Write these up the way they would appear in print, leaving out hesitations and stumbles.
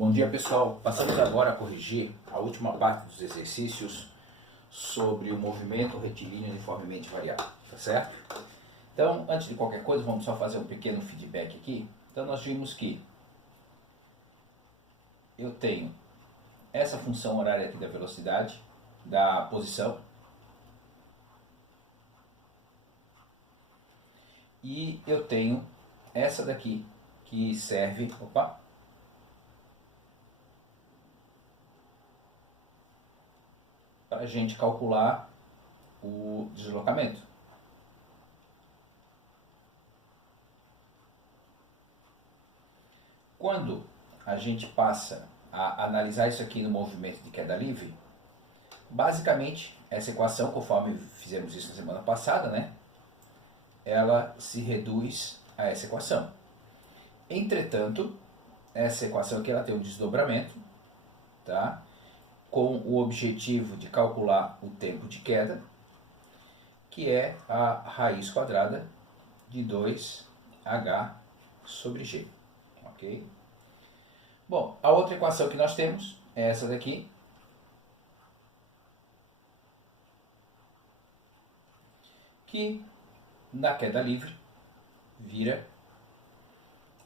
Bom dia, pessoal. Passamos agora a corrigir a última parte dos exercícios sobre o movimento retilíneo uniformemente variável, tá certo? Então, antes de qualquer coisa, vamos só fazer um pequeno feedback aqui. Então, nós vimos que eu tenho essa função horária aqui da velocidade, da posição, e eu tenho essa daqui, que serve, para a gente calcular o deslocamento. Quando a gente passa a analisar isso aqui no movimento de queda livre, basicamente essa equação, conforme fizemos isso na semana passada, né, ela se reduz a essa equação. Entretanto, essa equação aqui ela tem um desdobramento, tá? Com o objetivo de calcular o tempo de queda, que é a raiz quadrada de 2h sobre g. Ok? Bom, a outra equação que nós temos é essa daqui, que na queda livre vira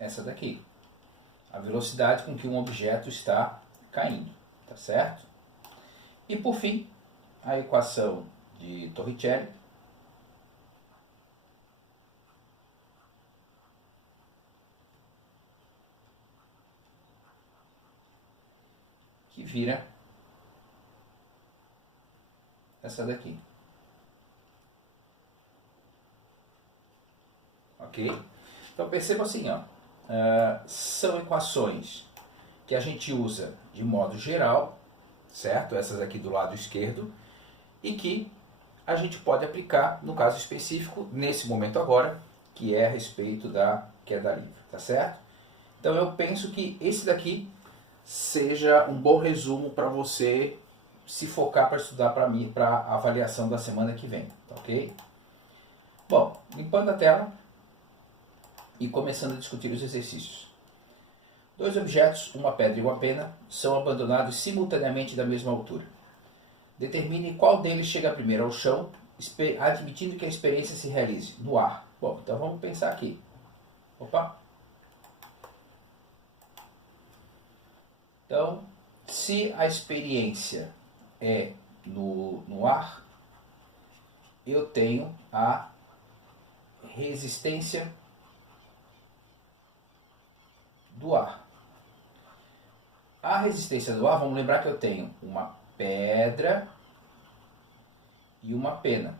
essa daqui, a velocidade com que um objeto está caindo, tá certo? E por fim, a equação de Torricelli, que vira essa daqui. Ok? Então perceba assim, ó, são equações que a gente usa de modo geral, certo? Essas aqui do lado esquerdo, e que a gente pode aplicar no caso específico, nesse momento agora, que é a respeito da queda livre, tá certo? Então eu penso que esse daqui seja um bom resumo para você se focar para estudar para mim, para a avaliação da semana que vem, tá ok? Bom, limpando a tela e começando a discutir os exercícios. Dois objetos, uma pedra e uma pena, são abandonados simultaneamente da mesma altura. Determine qual deles chega primeiro ao chão, admitindo que a experiência se realize no ar. Bom, então vamos pensar aqui. Então, se a experiência é no ar, eu tenho a resistência do ar. A resistência do ar, vamos lembrar que eu tenho uma pedra e uma pena.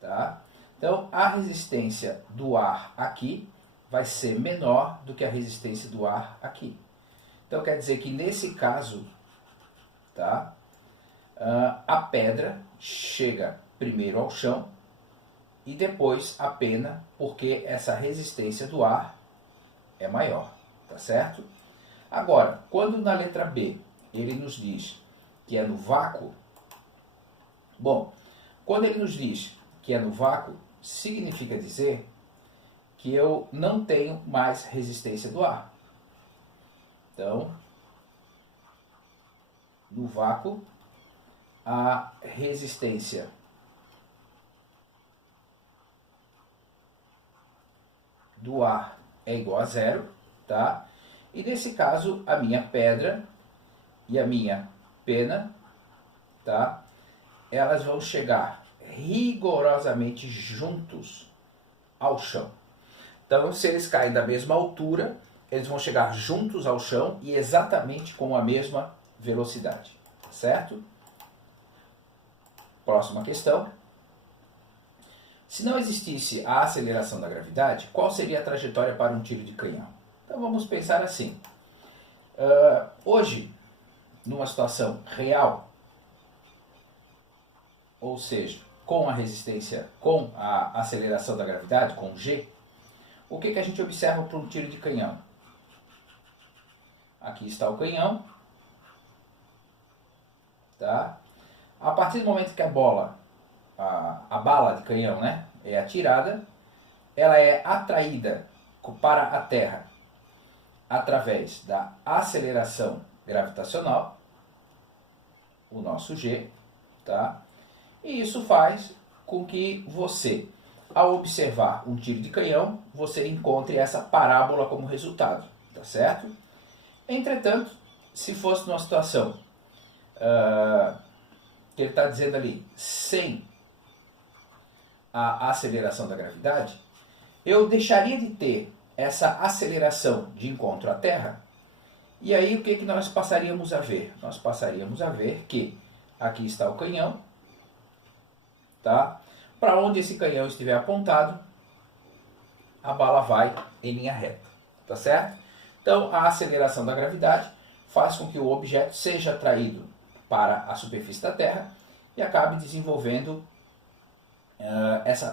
Tá? Então, a resistência do ar aqui vai ser menor do que a resistência do ar aqui. Então, quer dizer que nesse caso, tá, a pedra chega primeiro ao chão e depois a pena, porque essa resistência do ar é maior, tá certo? Agora, quando na letra B ele nos diz que é no vácuo, bom, quando ele nos diz que é no vácuo, significa dizer que eu não tenho mais resistência do ar. Então, no vácuo, a resistência do ar é igual a zero, tá? E nesse caso, a minha pedra e a minha pena, tá? Elas vão chegar rigorosamente juntos ao chão. Então, se eles caem da mesma altura, eles vão chegar juntos ao chão e exatamente com a mesma velocidade, certo? Próxima questão. Se não existisse a aceleração da gravidade, qual seria a trajetória para um tiro de canhão? Então vamos pensar assim. Hoje, numa situação real, ou seja, com a resistência, com a aceleração da gravidade, com G, o que a gente observa para um tiro de canhão? Aqui está o canhão. Tá? A partir do momento que a bala de canhão, né, é atirada, ela é atraída para a terra através da aceleração gravitacional, o nosso G, tá? E isso faz com que você, ao observar um tiro de canhão, você encontre essa parábola como resultado, tá certo? Entretanto, se fosse numa situação que ele está dizendo ali, sem a aceleração da gravidade, eu deixaria de ter essa aceleração de encontro à Terra, e aí o que nós passaríamos a ver? Nós passaríamos a ver que aqui está o canhão, tá? Para onde esse canhão estiver apontado, a bala vai em linha reta, tá certo? Então, a aceleração da gravidade faz com que o objeto seja atraído para a superfície da Terra e acabe desenvolvendo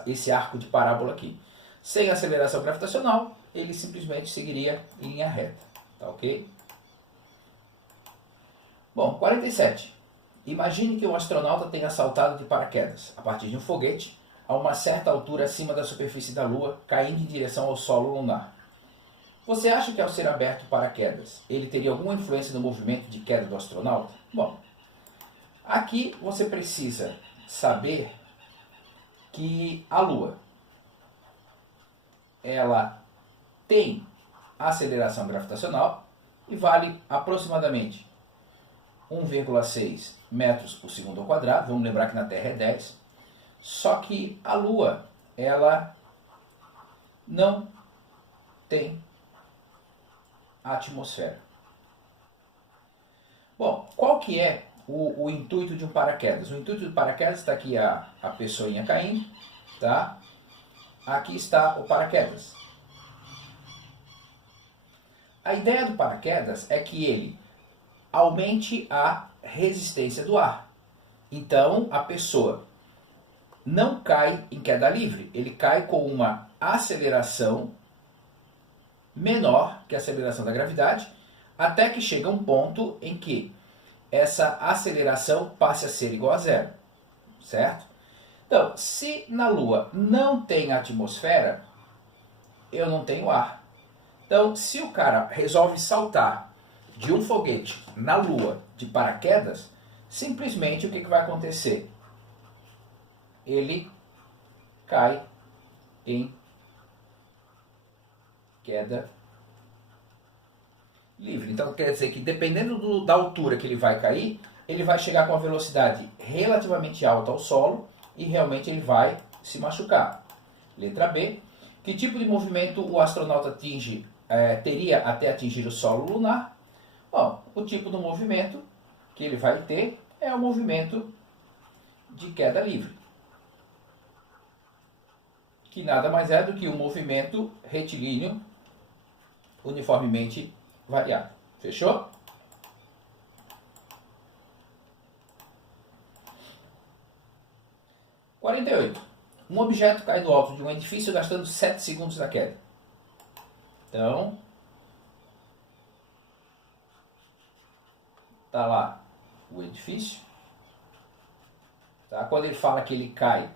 esse arco de parábola aqui. Sem aceleração gravitacional, ele simplesmente seguiria em linha reta, tá ok? Bom, 47. Imagine que um astronauta tenha saltado de paraquedas a partir de um foguete a uma certa altura acima da superfície da Lua, caindo em direção ao solo lunar. Você acha que ao ser aberto o paraquedas, ele teria alguma influência no movimento de queda do astronauta? Bom, aqui você precisa saber que a Lua, ela tem aceleração gravitacional e vale aproximadamente 1,6 metros por segundo ao quadrado. Vamos lembrar que na Terra é 10. Só que a Lua, ela não tem atmosfera. Bom, qual que é o intuito de um paraquedas? O intuito do paraquedas está aqui a pessoinha caindo, tá? Aqui está o paraquedas. A ideia do paraquedas é que ele aumente a resistência do ar. Então, a pessoa não cai em queda livre, ele cai com uma aceleração menor que a aceleração da gravidade, até que chega um ponto em que essa aceleração passe a ser igual a zero, certo? Então, se na Lua não tem atmosfera, eu não tenho ar. Então, se o cara resolve saltar de um foguete na Lua de paraquedas, simplesmente o que vai acontecer? Ele cai em queda livre. Então quer dizer que dependendo da altura que ele vai cair, ele vai chegar com uma velocidade relativamente alta ao solo e realmente ele vai se machucar. Letra B. Que tipo de movimento o astronauta teria até atingir o solo lunar? Bom, o tipo do movimento que ele vai ter é o movimento de queda livre, que nada mais é do que um movimento retilíneo uniformemente variável. Fechou? – 48. Um objeto cai do alto de um edifício gastando 7 segundos da queda. Então, tá lá o edifício. Tá? Quando ele fala que ele cai,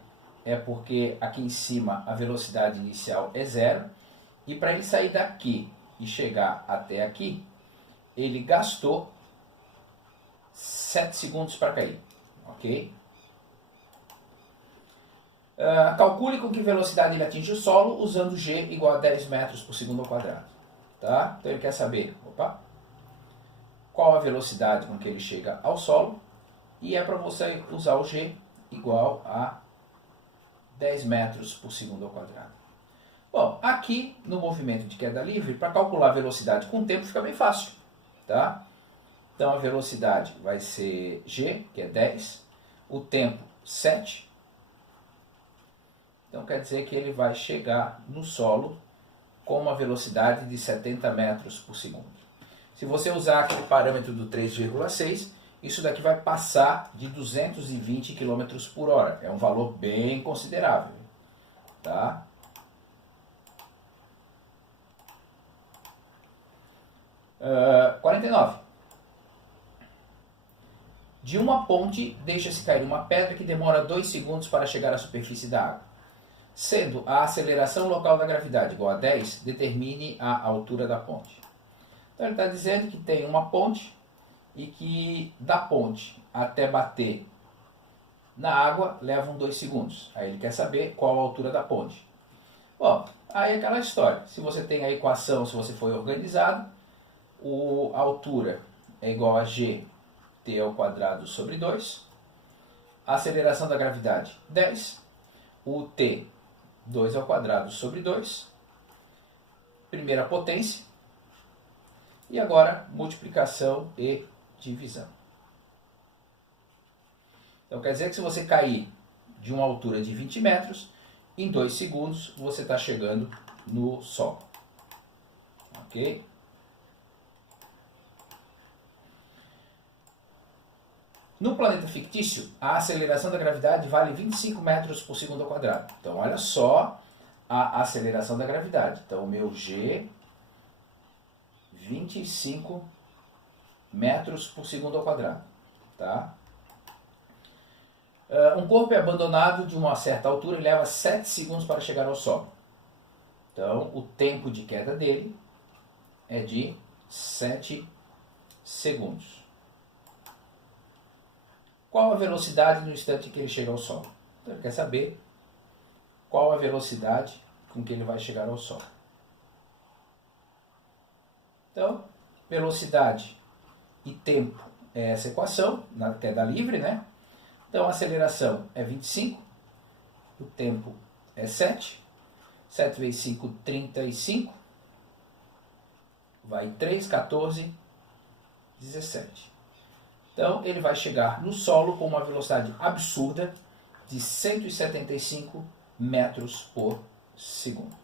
é porque aqui em cima a velocidade inicial é zero. E para ele sair daqui e chegar até aqui, ele gastou 7 segundos para cair. Ok? Calcule com que velocidade ele atinge o solo usando G igual a 10 metros por segundo ao quadrado. Tá? Então ele quer saber qual a velocidade com que ele chega ao solo, e é para você usar o G igual a 10 metros por segundo ao quadrado. Bom, aqui no movimento de queda livre, para calcular a velocidade com o tempo fica bem fácil. Tá? Então a velocidade vai ser G, que é 10, o tempo 7. Então quer dizer que ele vai chegar no solo com uma velocidade de 70 metros por segundo. Se você usar aquele parâmetro do 3,6, isso daqui vai passar de 220 km por hora. É um valor bem considerável. Tá? Uh, 49. De uma ponte, deixa-se cair uma pedra que demora 2 segundos para chegar à superfície da água. Sendo a aceleração local da gravidade igual a 10, determine a altura da ponte. Então ele está dizendo que tem uma ponte e que da ponte até bater na água levam 2 segundos. Aí ele quer saber qual a altura da ponte. Bom, aí é aquela história. Se você tem a equação, se você foi organizado, a altura é igual a g t ao quadrado sobre 2. A aceleração da gravidade, 10. O t, 2 ao quadrado sobre 2. Primeira potência. E agora, multiplicação e divisão. Então quer dizer que se você cair de uma altura de 20 metros, em 2 segundos você está chegando no Sol. Ok? No planeta fictício, a aceleração da gravidade vale 25 metros por segundo ao quadrado. Então olha só a aceleração da gravidade. Então o meu G, 25 metros por segundo ao quadrado. Tá? Um corpo é abandonado de uma certa altura e leva 7 segundos para chegar ao Sol. Então, o tempo de queda dele é de 7 segundos. Qual a velocidade no instante em que ele chega ao Sol? Então, ele quer saber qual a velocidade com que ele vai chegar ao Sol. Então, velocidade e tempo é essa equação, na queda livre, né? Então, a aceleração é 25, o tempo é 7, 7 vezes 5, 35, vai 3, 14, 17. Então, ele vai chegar no solo com uma velocidade absurda de 175 metros por segundo.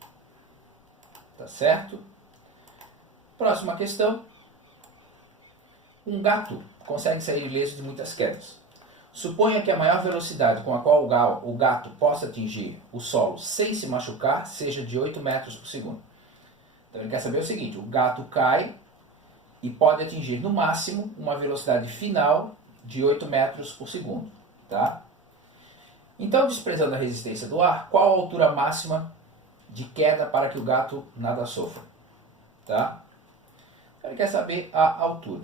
Tá certo? Próxima questão. Um gato consegue sair ileso de muitas quedas. Suponha que a maior velocidade com a qual o gato possa atingir o solo sem se machucar seja de 8 metros por segundo. Então ele quer saber o seguinte, o gato cai e pode atingir no máximo uma velocidade final de 8 metros por segundo. Tá? Então, desprezando a resistência do ar, qual a altura máxima de queda para que o gato nada sofra? Tá? Ele quer saber a altura.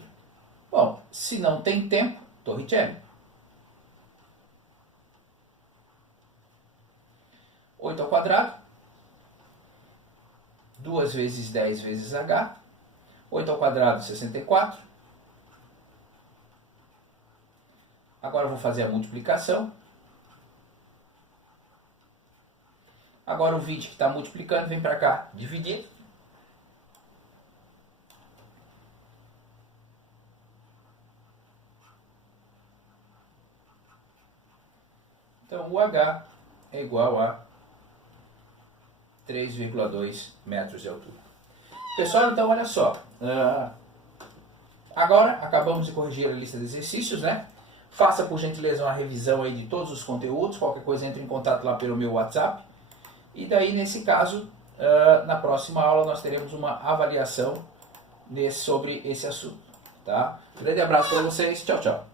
Bom, se não tem tempo, Torricelli. 8 ao quadrado, 2 vezes 10 vezes h, 8 ao quadrado, 64. Agora eu vou fazer a multiplicação. Agora o 20 que está multiplicando vem para cá, dividir. Então o h é igual a 3,2 metros de altura. Pessoal, então olha só. Agora acabamos de corrigir a lista de exercícios, né? Faça por gentileza uma revisão aí de todos os conteúdos. Qualquer coisa entre em contato lá pelo meu WhatsApp. E daí, nesse caso, na próxima aula nós teremos uma avaliação sobre esse assunto. Tá? Um grande abraço para vocês. Tchau, tchau.